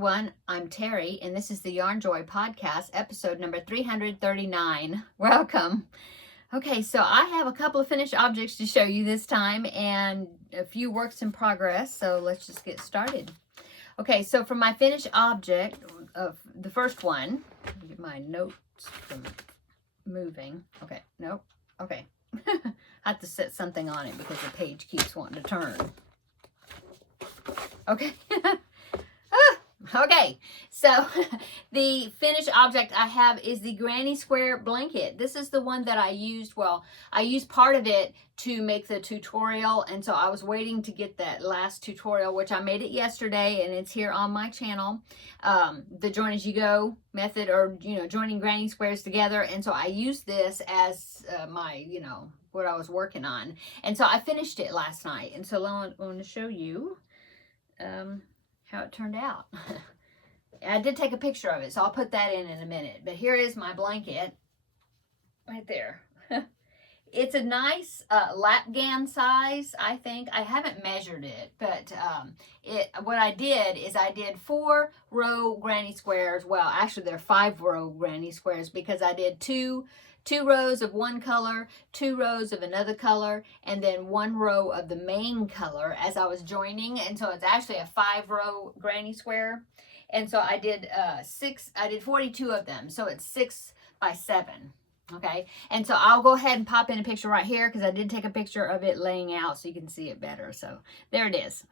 everyone, I'm Terry, and this is the Yarn Joy Podcast, episode number 339. Welcome. Okay, so I have a couple of finished objects to show you this time, and a few works in progress, so let's just get started. Okay, so for my finished object, of the first one, let me get my notes from moving. Okay, nope, okay. I have to set something on it because the page keeps wanting to turn. Okay. Okay, so the finished object I have is the Granny Square blanket. This is the one that I used, well, I used part of it to make the tutorial, and so I was waiting to get that last tutorial, which I made it yesterday, and it's here on my channel. The join as you go method, or, joining granny squares together, and so I used this as my, what I was working on. And so I finished it last night, and so I want to show you how it turned out. I did take a picture of it, so I'll put that in a minute. But here is my blanket right there. It's a nice lapgan size, I think. I haven't measured it, but what I did is I did 4-row granny squares. Well, actually they're 5-row granny squares because I did two rows of one color, 2 rows of another color, and then 1 row of the main color as I was joining. And so it's actually a 5-row granny square. And so I did 42 of them. So it's 6 by 7. Okay. And so I'll go ahead and pop in a picture right here because I did take a picture of it laying out so you can see it better. So there it is.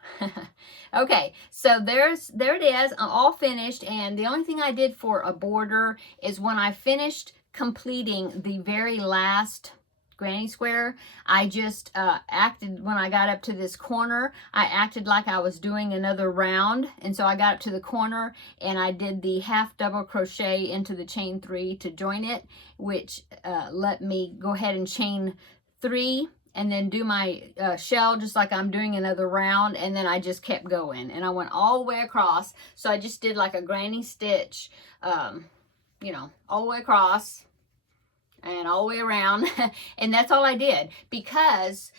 Okay. So there it is. I'm all finished. And the only thing I did for a border is when I finished completing the very last granny square, I just acted, when I got up to this corner, I acted like I was doing another round. And so I got up to the corner and I did the half double crochet into the chain 3 to join it, which let me go ahead and chain 3 and then do my shell just like I'm doing another round, and then I just kept going and I went all the way across. So I just did like a granny stitch, all the way across and all the way around. And that's all I did, because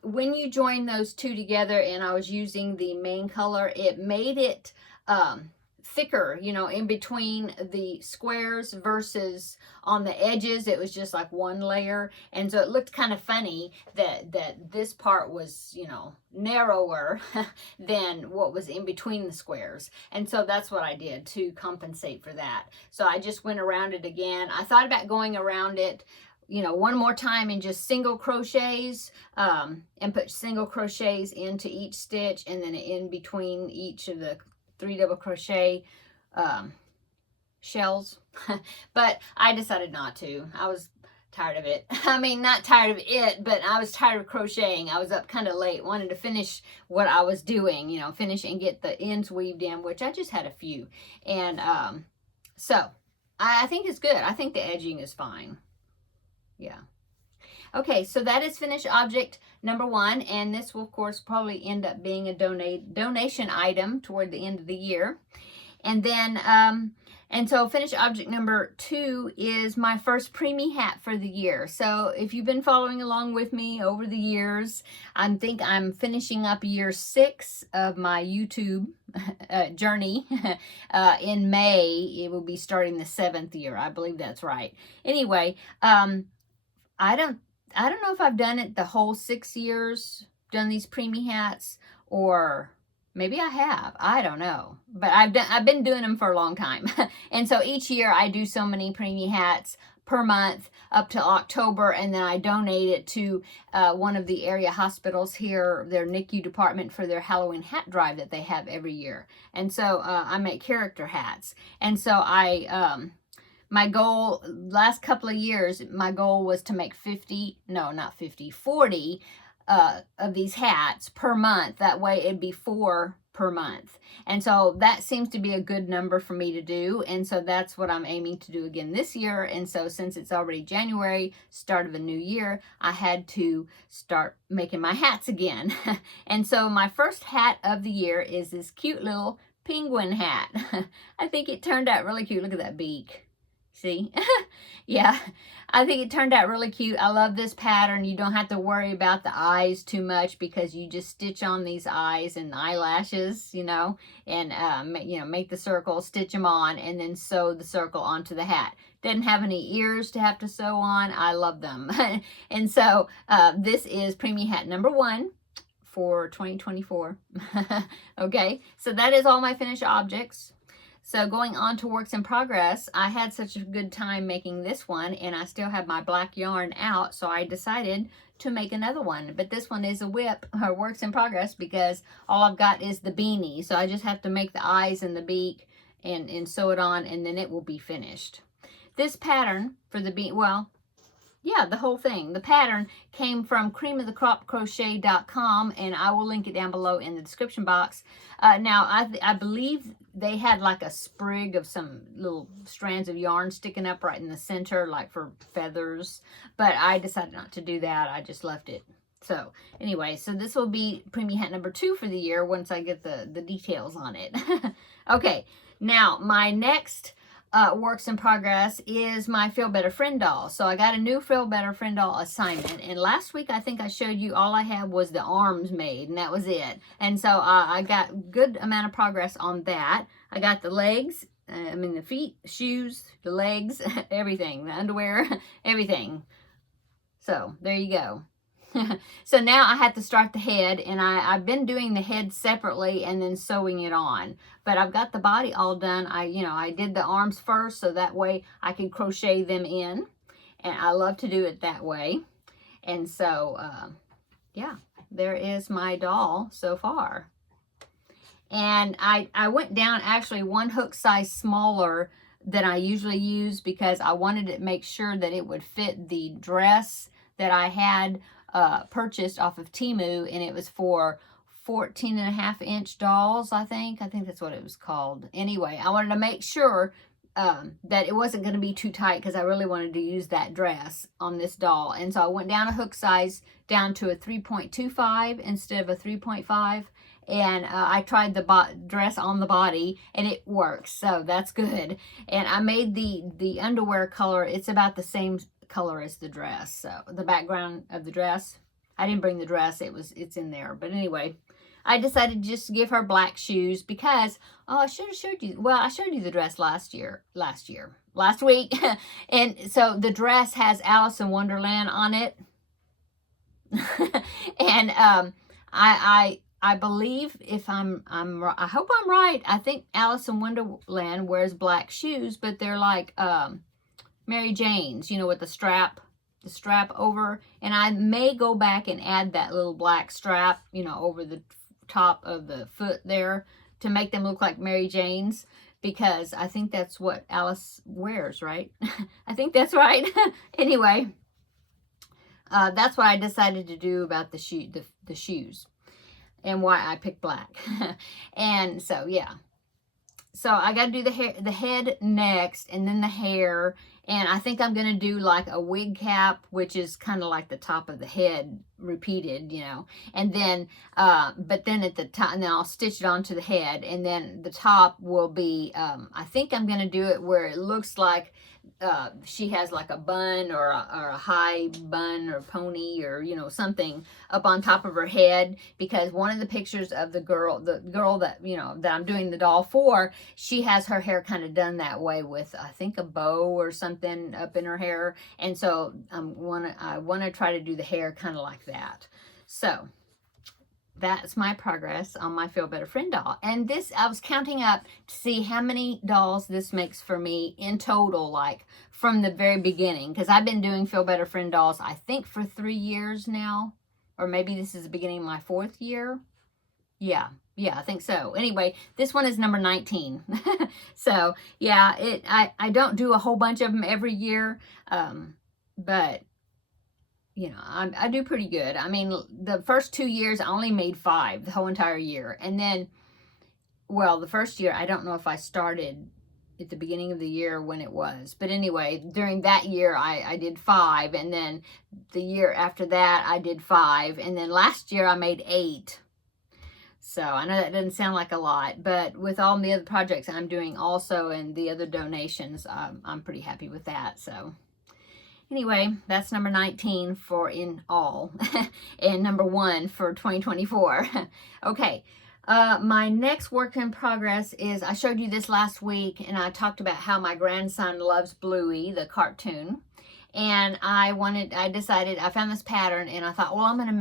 when you join those two together and I was using the main color, it made it thicker, in between the squares versus on the edges. It was just like one layer, and so it looked kind of funny that this part was, narrower than what was in between the squares. And so that's what I did to compensate for that. So I just went around it again. I thought about going around it, one more time in just single crochets, and put single crochets into each stitch, and then in between each of the 3 double crochet shells. But I decided not to. I was tired of it. I mean, not tired of it, but I was tired of crocheting. I was up kind of late, wanted to finish what I was doing, finish and get the ends weaved in, which I just had a few. And so I think it's good. I think the edging is fine. Yeah. Okay, so that is finished object number 1, and this will, of course, probably end up being a donation item toward the end of the year. And then, and so finished object number 2 is my first preemie hat for the year. So if you've been following along with me over the years, I think I'm finishing up year 6 of my YouTube journey. In May, it will be starting the 7th year. I believe that's right. Anyway, I don't know if I've done it the whole 6 years, done these preemie hats, or maybe I have. I don't know. But I've been doing them for a long time. And so each year I do so many preemie hats per month up to October, and then I donate it to one of the area hospitals here, their NICU department, for their Halloween hat drive that they have every year. And so I make character hats. And so my goal, last couple of years, my goal was to make 40 of these hats per month. That way it'd be 4 per month. And so that seems to be a good number for me to do. And so that's what I'm aiming to do again this year. And so since it's already January, start of a new year, I had to start making my hats again. And so my first hat of the year is this cute little penguin hat. I think it turned out really cute. Look at that beak. See? Yeah, I think it turned out really cute. I love this pattern. You don't have to worry about the eyes too much because you just stitch on these eyes and eyelashes, you know, and, you know, make the circle, stitch them on, and then sew the circle onto the hat. Didn't have any ears to have to sew on. I love them. And so this is Preemie hat number 1 for 2024. Okay, so that is all my finished objects. So going on to works in progress, I had such a good time making this one, and I still have my black yarn out, so I decided to make another one. But this one is a whip, or works in progress, because all I've got is the beanie. So I just have to make the eyes and the beak and sew it on, and then it will be finished. This pattern for the beanie, well, yeah, the whole thing. The pattern came from creamofthecropcrochet.com, and I will link it down below in the description box. Now, I believe they had like a sprig of some little strands of yarn sticking up right in the center, like for feathers, but I decided not to do that. I just left it. So anyway, so this will be Preemie hat number 2 for the year once I get the details on it. Okay, now my next works in progress is my Feel Better Friend doll. So I got a new Feel Better Friend doll assignment, and last week I think I showed you all I had was the arms made, and that was it. And so I got good amount of progress on that. I got the legs, the feet, shoes, the legs, everything, the underwear, everything. So there you go. So now I have to start the head, and I've been doing the head separately and then sewing it on, but I've got the body all done. I did the arms first, so that way I could crochet them in, and I love to do it that way. And so yeah, there is my doll so far. And I went down actually 1 hook size smaller than I usually use because I wanted to make sure that it would fit the dress that I had purchased off of Temu, and it was for 14.5-inch dolls, I think that's what it was called. Anyway, I wanted to make sure that it wasn't going to be too tight because I really wanted to use that dress on this doll. And so I went down a hook size down to a 3.25 instead of a 3.5. And I tried the dress on the body, and it works, so that's good. And I made the underwear color, it's about the same color as the dress, so the background of the dress. I didn't bring the dress, it's in there. But anyway, I decided to just give her black shoes because, oh, I should have showed you, well, I showed you the dress last week. And so the dress has Alice in Wonderland on it. And I believe, if I hope I'm right, I think Alice in Wonderland wears black shoes, but they're like Mary Jane's, you know, with the strap over. And I may go back and add that little black strap, you know, over the top of the foot there to make them look like Mary Jane's, because I think that's what Alice wears, right? I think that's right. Anyway, that's what I decided to do about the shoes. And why I picked black. And so, yeah. So I got to do the head next, and then the hair. And I think I'm going to do like a wig cap, which is kind of like the top of the head repeated, you know. And then, but then at the top, and then I'll stitch it onto the head. And then the top will be, I think I'm going to do it where it looks like she has like a bun or a high bun or pony, or, you know, something up on top of her head, because one of the pictures of the girl that, you know, that I'm doing the doll for, she has her hair kind of done that way with, I think, a bow or something up in her hair. And so I want to try to do the hair kind of like that. So that's my progress on my Feel Better Friend doll. And this, I was counting up to see how many dolls this makes for me in total, like from the very beginning. Because I've been doing Feel Better Friend dolls, I think, for 3 years now. Or maybe this is the beginning of my 4th year. Yeah, I think so. Anyway, this one is number 19. So, yeah, I don't do a whole bunch of them every year. But you know, I do pretty good. I mean, the first 2 years, I only made 5 the whole entire year. And then, well, the first year, I don't know if I started at the beginning of the year when it was. But anyway, during that year, I did 5. And then the year after that, I did 5. And then last year, I made 8. So I know that doesn't sound like a lot, but with all the other projects I'm doing also and the other donations, I'm pretty happy with that. So anyway, that's number 19 for in all and number 1 for 2024. Okay. My next work in progress is, I showed you this last week and I talked about how my grandson loves Bluey, the cartoon. And I decided, I found this pattern and I thought, well, I'm going to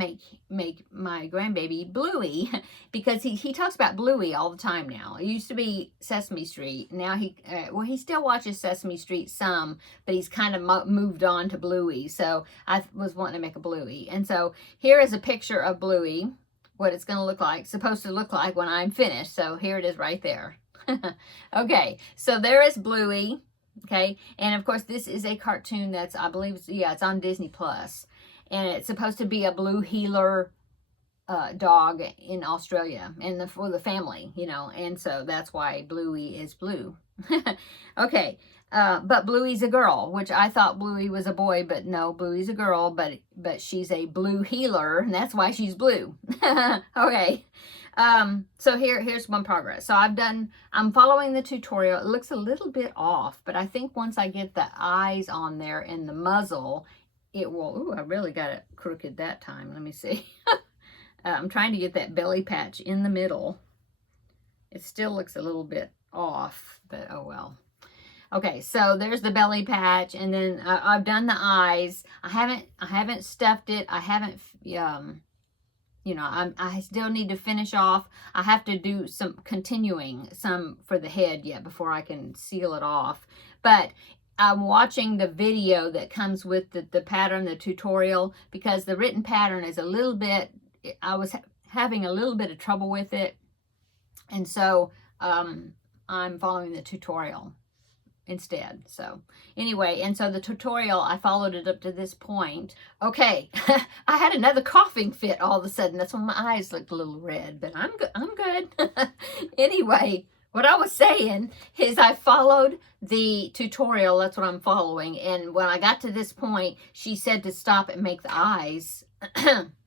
make my grandbaby Bluey because he talks about Bluey all the time now. It used to be Sesame Street. Now he still watches Sesame Street some, but he's kind of moved on to Bluey. So I was wanting to make a Bluey. And so here is a picture of Bluey, what it's going to look like, supposed to look like when I'm finished. So here it is right there. Okay, so there is Bluey. Okay, and of course this is a cartoon that's, I believe, it's on Disney Plus, and it's supposed to be a blue heeler dog in Australia, and for the family, you know, and so that's why Bluey is blue. Okay, but Bluey's a girl, which I thought Bluey was a boy, but no, Bluey's a girl, but she's a blue heeler, and that's why she's blue. Okay. So here's one progress. So I'm following the tutorial. It looks a little bit off, but I think once I get the eyes on there and the muzzle, it will, ooh, I really got it crooked that time. Let me see. I'm trying to get that belly patch in the middle. It still looks a little bit off, but oh well. Okay, so there's the belly patch, and then I've done the eyes. I haven't stuffed it. I haven't, you know, I still need to finish off. I have to do some for the head yet before I can seal it off. But I'm watching the video that comes with the pattern, the tutorial, because the written pattern is a little bit, I was having a little bit of trouble with it. And so I'm following the tutorial instead. So anyway, and so the tutorial, I followed it up to this point. Okay, I had another coughing fit all of a sudden. That's when my eyes looked a little red, but I'm good. Anyway, what I was saying is I followed the tutorial. That's what I'm following. And when I got to this point, she said to stop and make the eyes.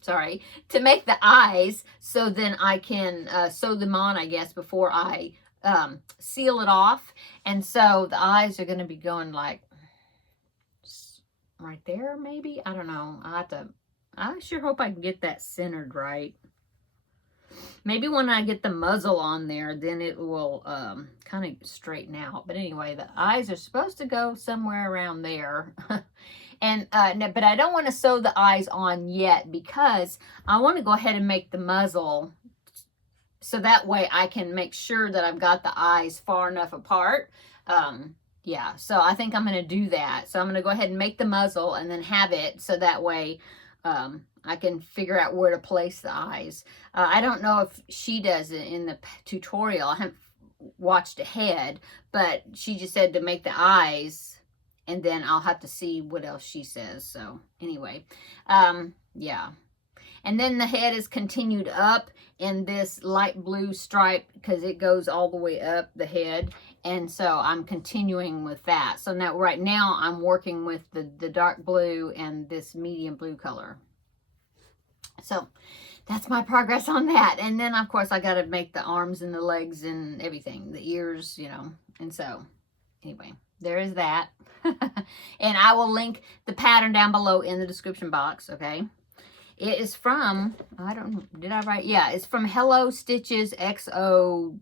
Sorry, to make the eyes, so then I can sew them on, I guess, before I seal it off. And so the eyes are going to be going like right there, maybe. I don't know. I sure hope I can get that centered right. Maybe when I get the muzzle on there, then it will kind of straighten out. But anyway, the eyes are supposed to go somewhere around there. And but I don't want to sew the eyes on yet because I want to go ahead and make the muzzle, so that way I can make sure that I've got the eyes far enough apart. Yeah, so I think I'm going to do that. So I'm going to go ahead and make the muzzle and then have it so that way I can figure out where to place the eyes. I don't know if she does it in the tutorial. I haven't watched ahead, but she just said to make the eyes, and then I'll have to see what else she says. So anyway, yeah. And then the head is continued up in this light blue stripe because it goes all the way up the head. And so I'm continuing with that. So now, right now, I'm working with the dark blue and this medium blue color. So that's my progress on that. And then, of course, I got to make the arms and the legs and everything, the ears, you know. And so, anyway, there is that. And I will link the pattern down below in the description box, okay? It is from, I don't know, did I write? Yeah, it's from Hello Stitches XO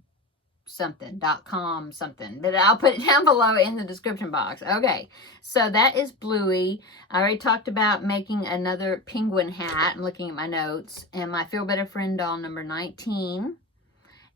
something.com something, but I'll put it down below in the description box. Okay, so that is Bluey. I already talked about making another penguin hat. I'm looking at my notes, and my Feel Better Friend doll number 19.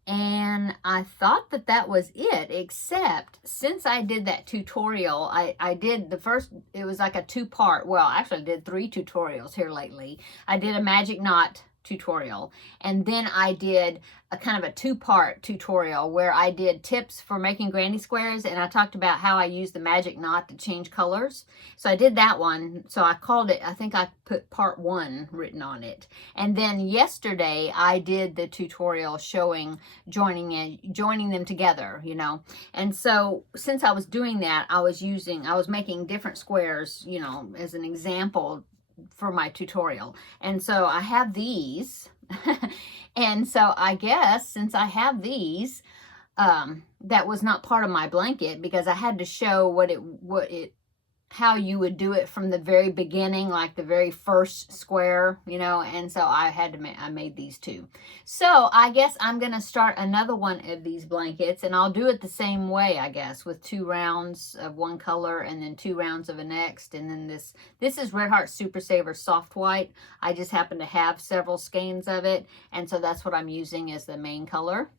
And I thought that was it, except since I did that tutorial, I did the first, it was like a 2-part, well, actually I did 3 tutorials here lately. I did a magic knot tutorial, and then I did a kind of a 2-part tutorial where I did tips for making granny squares, and I talked about how I use the magic knot to change colors. So I did that one. So I called it, I think I put part 1 written on it. And then yesterday I did the tutorial showing joining them together, you know. And so since I was doing that, I was making different squares, you know, as an example for my tutorial. And so I have these, And so I guess since I have these, that was not part of my blanket because I had to show how you would do it from the very beginning, like the very first square, you know, and so I made these two. So I guess I'm going to start another one of these blankets, and I'll do it the same way, I guess, with 2 rounds of one color and then 2 rounds of the next. And then this is Red Heart Super Saver Soft White. I just happen to have several skeins of it, and so that's what I'm using as the main color.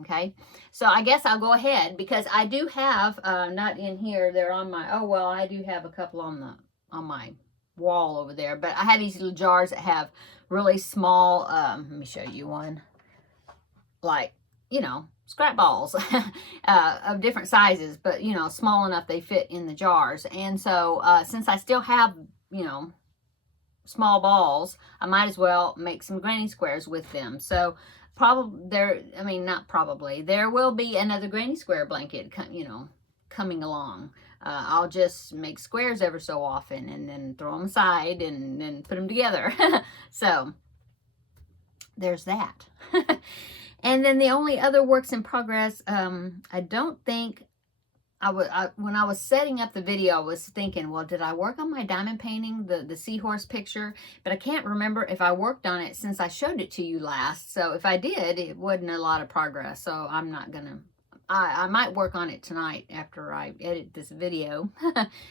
Okay, so I guess I'll go ahead because I do have, not in here, they're on my, oh, well, I do have a couple on my wall over there, but I have these little jars that have really small, let me show you one, like, you know, scrap balls of different sizes, but, you know, small enough they fit in the jars. And so, since I still have, you know, small balls, I might as well make some granny squares with them. So, there will be another granny square blanket, you know, coming along. I'll just make squares ever so often and then throw them aside and then put them together. So there's that. And then the only other works in progress, I don't think when I was setting up the video, I was thinking, well, did I work on my diamond painting, the seahorse picture? But I can't remember if I worked on it since I showed it to you last. So if I did, it wasn't a lot of progress. So I'm not going to, I might work on it tonight after I edit this video.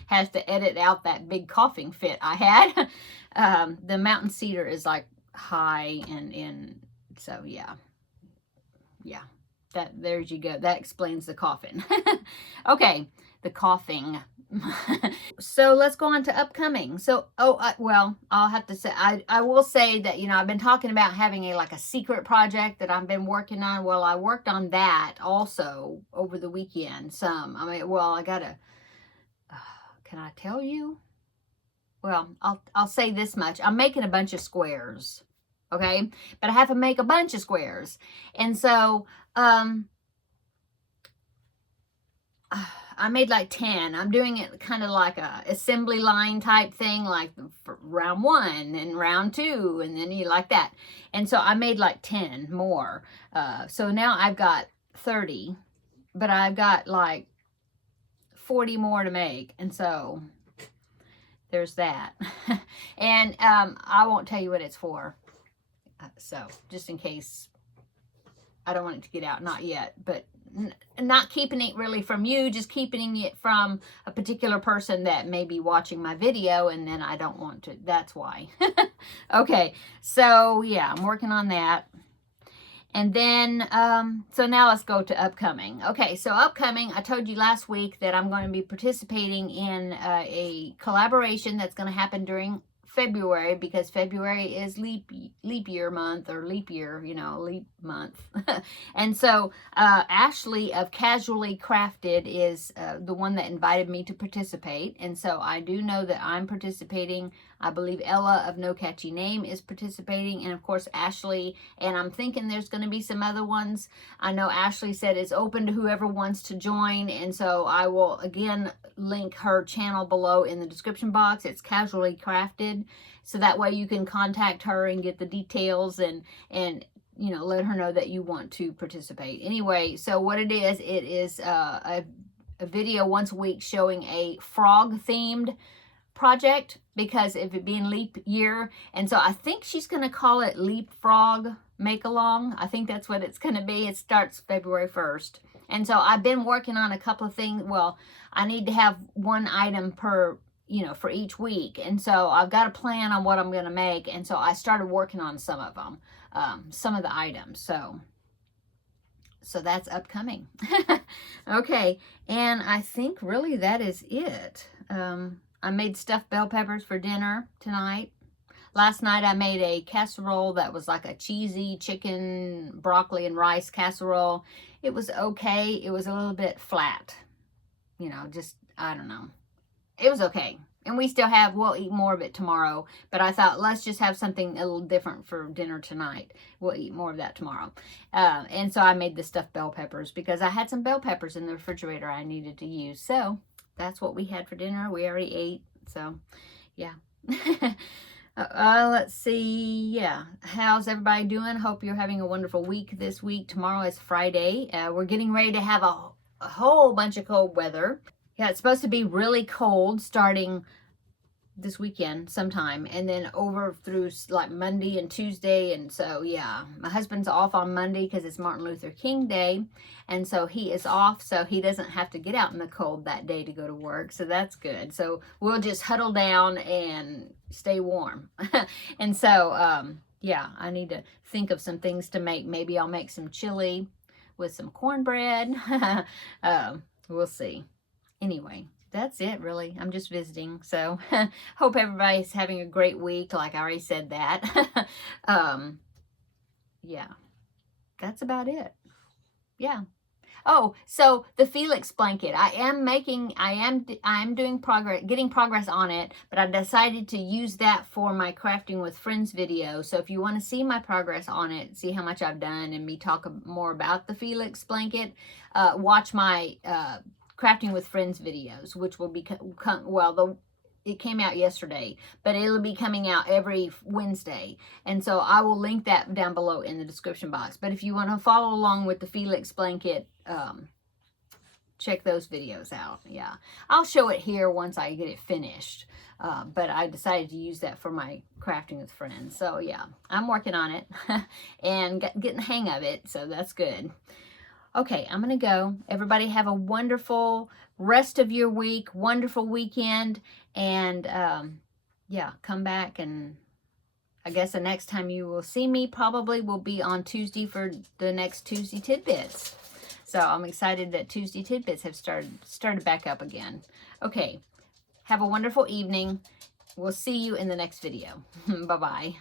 Has to edit out that big coughing fit I had. The mountain cedar is like high and so yeah. There you go. That explains the coughing. Okay, the coughing. So let's go on to upcoming. So, well, I'll have to say, I will say that, you know, I've been talking about having a secret project that I've been working on. Well, I worked on that also over the weekend some. I mean, well, I gotta, can I tell you? Well, I'll say this much. I'm making a bunch of squares. Okay, but I have to make a bunch of squares. And so, I made like 10. I'm doing it kind of like a assembly line type thing, like for round 1 and round 2, and then you like that. And so I made like 10 more. So now I've got 30, but I've got like 40 more to make. And so there's that. And I won't tell you what it's for. So just in case, I don't want it to get out, not yet, but not keeping it really from you, just keeping it from a particular person that may be watching my video, and then I don't want to, that's why. Okay, so yeah, I'm working on that. And then, so now let's go to upcoming. Okay, so upcoming, I told you last week that I'm going to be participating in a collaboration that's going to happen during February, because February is leap year month, or leap year, you know, leap month. And so Ashley of Casually Crafted is the one that invited me to participate. And so I do know that I'm participating. I believe Ella of No Catchy Name is participating, and of course Ashley, and I'm thinking there's going to be some other ones. I know Ashley said it's open to whoever wants to join, and so I will again link her channel below in the description box. It's Casually Crafted, so that way you can contact her and get the details and you know, let her know that you want to participate. Anyway, so what it is a video once a week showing a frog themed project, because of it being leap year. And so I think she's going to call it Leapfrog Make Along. I think that's what it's going to be. It starts February 1st. And so I've been working on a couple of things. Well, I need to have one item per, you know, for each week. And so I've got a plan on what I'm going to make. And so I started working on some of them, some of the items. So that's upcoming. Okay. And I think really that is it. I made stuffed bell peppers for dinner tonight. Last night I made a casserole that was like a cheesy chicken, broccoli, and rice casserole. It was okay. It was a little bit flat. You know, just, I don't know. It was okay. And we still have, we'll eat more of it tomorrow. But I thought, let's just have something a little different for dinner tonight. We'll eat more of that tomorrow. And so I made the stuffed bell peppers because I had some bell peppers in the refrigerator I needed to use. So that's what we had for dinner. We already ate. So, yeah. Let's see. Yeah. How's everybody doing? Hope you're having a wonderful week this week. Tomorrow is Friday. We're getting ready to have a whole bunch of cold weather. Yeah, it's supposed to be really cold starting this weekend sometime, and then over through like Monday and Tuesday. And so yeah, my husband's off on Monday because it's Martin Luther King Day, and so he is off, so he doesn't have to get out in the cold that day to go to work, so that's good. So we'll just huddle down and stay warm. And so yeah, I need to think of some things to make. Maybe I'll make some chili with some cornbread. We'll see. Anyway, that's it, really. I'm just visiting. So hope everybody's having a great week. Like I already said that. Yeah, that's about it. Yeah. Oh, so the Felix blanket, I am doing progress, getting progress on it, but I decided to use that for my Crafting with Friends video. So if you want to see my progress on it, see how much I've done, and me talk more about the Felix blanket, watch my Crafting with Friends videos, which will be, well, it came out yesterday, but it'll be coming out every Wednesday. And so I will link that down below in the description box. But if you want to follow along with the Felix blanket, check those videos out. Yeah, I'll show it here once I get it finished. But I decided to use that for my Crafting with Friends. So yeah, I'm working on it and getting the hang of it. So that's good. Okay, I'm going to go. Everybody have a wonderful rest of your week, wonderful weekend, and yeah, come back, and I guess the next time you will see me probably will be on Tuesday for the next Tuesday Tidbits. So I'm excited that Tuesday Tidbits have started back up again. Okay, have a wonderful evening. We'll see you in the next video. Bye-bye.